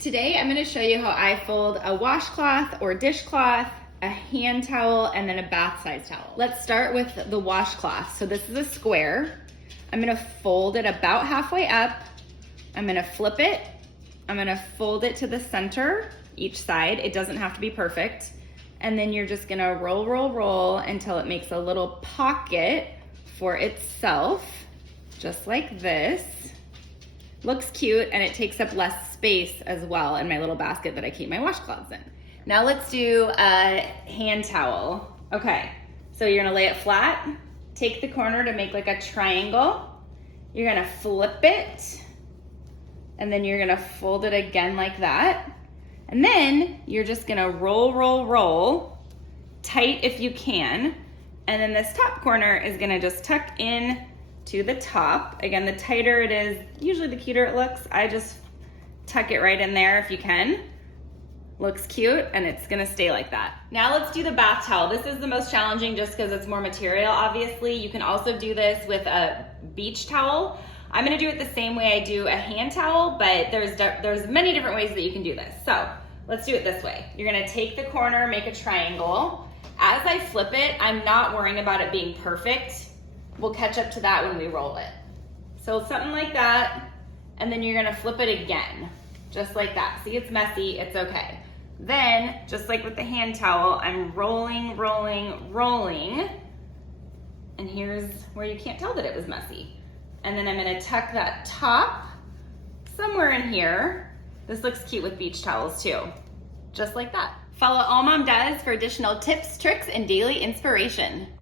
Today I'm going to show you how I fold a washcloth or dishcloth, a hand towel, and then a bath size towel. Let's start with the washcloth. So this is a square. I'm going to fold it about halfway up. I'm going to flip it. I'm going to fold it to the center, each side. It doesn't have to be perfect. And then you're just going to roll, roll, roll until it makes a little pocket for itself, just like this. Looks cute, and it takes up less space as well in my little basket that I keep my washcloths in. Now let's do a hand towel. Okay, so you're gonna lay it flat, take the corner to make like a triangle. You're gonna flip it, and then you're gonna fold it again like that. And then you're just gonna roll, roll, roll, tight if you can. And then this top corner is gonna just tuck in to the top. Again, the tighter it is, usually the cuter it looks. I just tuck it right in there if you can. Looks cute, and it's gonna stay like that. Now let's do the bath towel. This is the most challenging just because it's more material, obviously. You can also do this with a beach towel. I'm gonna do it the same way I do a hand towel, but there's many different ways that you can do this. So let's do it this way. You're gonna take the corner, make a triangle. As I flip it, I'm not worrying about it being perfect. We'll catch up to that when we roll it. So something like that, and then you're gonna flip it again, just like that. See, it's messy, it's okay. Then, just like with the hand towel, I'm rolling, rolling, rolling, and here's where you can't tell that it was messy. And then I'm gonna tuck that top somewhere in here. This looks cute with beach towels too, just like that. Follow All Mom Does for additional tips, tricks, and daily inspiration.